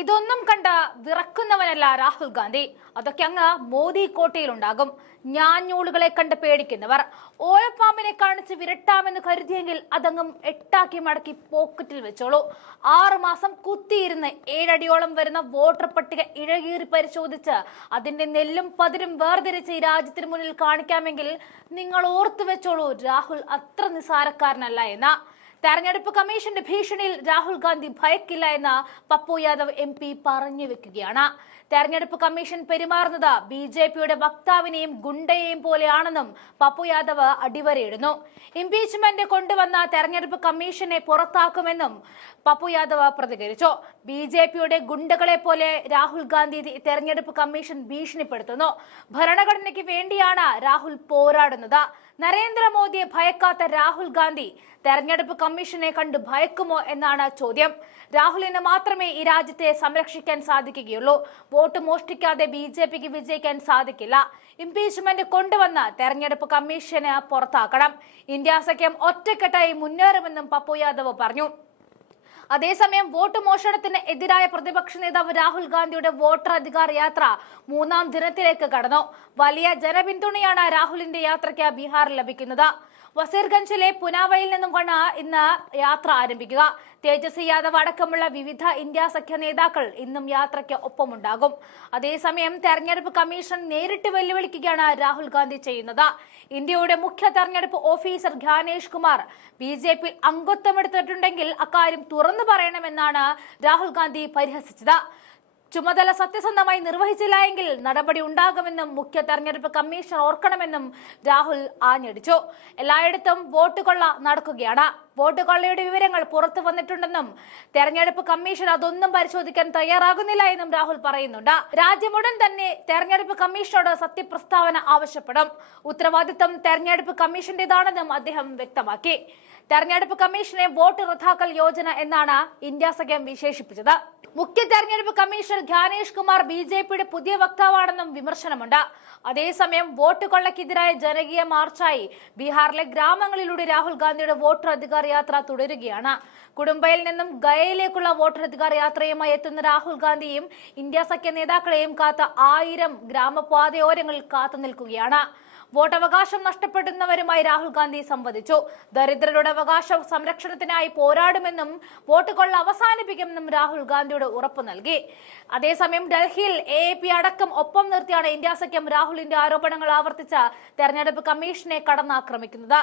ഇതൊന്നും കണ്ട വിറക്കുന്നവനല്ല രാഹുൽ ഗാന്ധി. അതൊക്കെ അങ്ങ് മോദി കോട്ടയിലുണ്ടാകും. ഞാഞ്ഞൂളുകളെ കണ്ട് പേടിക്കുന്നവർ. ഓലപ്പാമ്പിനെ കാണിച്ച് വിരട്ടാമെന്ന് കരുതിയെങ്കിൽ അതങ്ങും എട്ടാക്കി മടക്കി പോക്കറ്റിൽ വെച്ചോളൂ. 6 മാസം കുത്തിയിരുന്ന് 7 അടിയോളം വരുന്ന വോട്ടർ പട്ടിക ഇഴകീറി പരിശോധിച്ച് അതിന്റെ നെല്ലും പതിരും വേർതിരിച്ച് ഈ രാജ്യത്തിന് മുന്നിൽ കാണിക്കാമെങ്കിൽ നിങ്ങൾ ഓർത്തു വെച്ചോളൂ, രാഹുൽ അത്ര നിസാരക്കാരനല്ല എന്ന. തെരഞ്ഞെടുപ്പ് കമ്മീഷന്റെ ഭീഷണിയിൽ രാഹുൽ ഗാന്ധി ഭയക്കില്ല എന്ന് പപ്പു യാദവ് MP പറഞ്ഞു വെക്കുകയാണ്. തെരഞ്ഞെടുപ്പ് കമ്മീഷൻ പെരുമാറുന്നത് BJPയുടെ വക്താവിനെയും ഗുണ്ടയെയും പോലെയാണെന്നും പപ്പു യാദവ് അടിവരയിടുന്നു. ഇംപീച്ച്മെന്റ് കൊണ്ടുവന്ന തെരഞ്ഞെടുപ്പ് കമ്മീഷനെ പുറത്താക്കുമെന്നും പപ്പു യാദവ് പ്രതികരിച്ചു. BJPയുടെ ഗുണ്ടകളെ പോലെ രാഹുൽ ഗാന്ധി തെരഞ്ഞെടുപ്പ് കമ്മീഷൻ ഭീഷണിപ്പെടുത്തുന്നു. ഭരണഘടനയ്ക്ക് വേണ്ടിയാണ് രാഹുൽ പോരാടുന്നത്. നരേന്ദ്രമോദിയെ ഭയക്കാത്ത രാഹുൽ ഗാന്ധി തെരഞ്ഞെടുപ്പ് കമ്മീഷനെ കണ്ട് ഭയക്കുമോ എന്നാണ് ചോദ്യം. രാഹുലിന് മാത്രമേ ഈ രാജ്യത്തെ സംരക്ഷിക്കാൻ സാധിക്കുകയുള്ളൂ. വോട്ട് മോഷ്ടിക്കാതെ BJPക്ക് വിജയിക്കാൻ സാധിക്കില്ല. ഇംപീച്ച്മെന്റ് കൊണ്ടുവന്ന് തെരഞ്ഞെടുപ്പ് കമ്മീഷന് പുറത്താക്കണം. ഇന്ത്യ സഖ്യം ഒറ്റക്കെട്ടായി മുന്നേറുമെന്നും പപ്പു യാദവ് പറഞ്ഞു. അതേസമയം വോട്ട് മോഷണത്തിന് എതിരായ പ്രതിപക്ഷ നേതാവ് രാഹുൽ ഗാന്ധിയുടെ വോട്ടർ അധികാർ യാത്ര 3ാം ദിനത്തിലേക്ക് കടന്നു. വലിയ ജനപിന്തുണയാണ് രാഹുലിന്റെ യാത്രയ്ക്ക് ബീഹാറിൽ ലഭിക്കുന്നത്. വസീർഗഞ്ചിലെ പുനാവയിൽ നിന്നും കൊണ്ട് ഇന്ന് യാത്ര ആരംഭിക്കുക. തേജസ്വി യാദവ് അടക്കമുള്ള വിവിധ ഇന്ത്യ സഖ്യ നേതാക്കൾ ഇന്നും യാത്രയ്ക്ക് ഒപ്പമുണ്ടാകും. അതേസമയം തെരഞ്ഞെടുപ്പ് കമ്മീഷൻ നേരിട്ട് വെല്ലുവിളിക്കുകയാണ് രാഹുൽ ഗാന്ധി ചെയ്യുന്നത്. ഇന്ത്യയുടെ മുഖ്യ തെരഞ്ഞെടുപ്പ് ഓഫീസർ ജ്ഞാനേഷ് കുമാർ BJP അംഗത്വമെടുത്തിട്ടുണ്ടെങ്കിൽ അക്കാര്യം തുറന്നു പറയണമെന്നാണ് രാഹുൽ ഗാന്ധി പരിഹസിച്ചത്. ചുമതല സത്യസന്ധമായി നിർവഹിച്ചില്ല എങ്കിൽ നടപടി ഉണ്ടാകുമെന്നും മുഖ്യ തെരഞ്ഞെടുപ്പ് കമ്മീഷൻ ഓർക്കണമെന്നും രാഹുൽ ആഞ്ഞടിച്ചു. എല്ലായിടത്തും വോട്ട് കൊള്ള നടക്കുകയാണ്. വോട്ട് കൊള്ളയുടെ വിവരങ്ങൾ പുറത്തു വന്നിട്ടുണ്ടെന്നും തെരഞ്ഞെടുപ്പ് കമ്മീഷൻ അതൊന്നും പരിശോധിക്കാൻ തയ്യാറാകുന്നില്ല എന്നും രാഹുൽ പറയുന്നുണ്ട്. രാജ്യമുടൻ തന്നെ തെരഞ്ഞെടുപ്പ് കമ്മീഷനോട് സത്യപ്രസ്താവന ആവശ്യപ്പെടും. ഉത്തരവാദിത്തം തെരഞ്ഞെടുപ്പ് കമ്മീഷന്റേതാണെന്നും അദ്ദേഹം വ്യക്തമാക്കി. തെരഞ്ഞെടുപ്പ് കമ്മീഷനെ വോട്ട് റദ്ദാക്കൽ യോജന എന്നാണ് ഇന്ത്യ സഖ്യം വിശേഷിപ്പിച്ചത്. മുഖ്യ തെരഞ്ഞെടുപ്പ് കമ്മീഷണർ ജ്ഞാനേഷ് കുമാർ BJPയുടെ പുതിയ വക്താവാണെന്നും വിമർശനമുണ്ട്. അതേസമയം വോട്ട് കൊള്ളക്കെതിരായ ജനകീയ മാർച്ചായി ബീഹാറിലെ ഗ്രാമങ്ങളിലൂടെ രാഹുൽ ഗാന്ധിയുടെ വോട്ടർ അധികാർ യാത്ര തുടരുകയാണ്. കുടുംബയിൽ നിന്നും ഗയയിലേക്കുള്ള വോട്ടർ അധികാർ യാത്രയുമായി എത്തുന്ന രാഹുൽ ഗാന്ധിയും ഇന്ത്യ സഖ്യ നേതാക്കളെയും കാത്ത 1000 ഗ്രാമപാതയോരങ്ങളിൽ കാത്തു നിൽക്കുകയാണ്. വോട്ടവകാശം നഷ്ടപ്പെടുന്നവരുമായി രാഹുൽ ഗാന്ധി സംവദിച്ചു. ദരിദ്രരുടെ അവകാശ സംരക്ഷണത്തിനായി പോരാടുമെന്നും വോട്ട് കൊള്ള അവസാനിപ്പിക്കുമെന്നും രാഹുൽ ഗാന്ധിയുടെ ഉറപ്പു നൽകി. അതേസമയം ഡൽഹിയിൽ AAP അടക്കം ഒപ്പം നിർത്തിയാണ് ഇന്ത്യ സഖ്യം രാഹുലിന്റെ ആരോപണങ്ങൾ ആവർത്തിച്ച തെരഞ്ഞെടുപ്പ് കമ്മീഷനെ കടന്നാക്രമിക്കുന്നത്.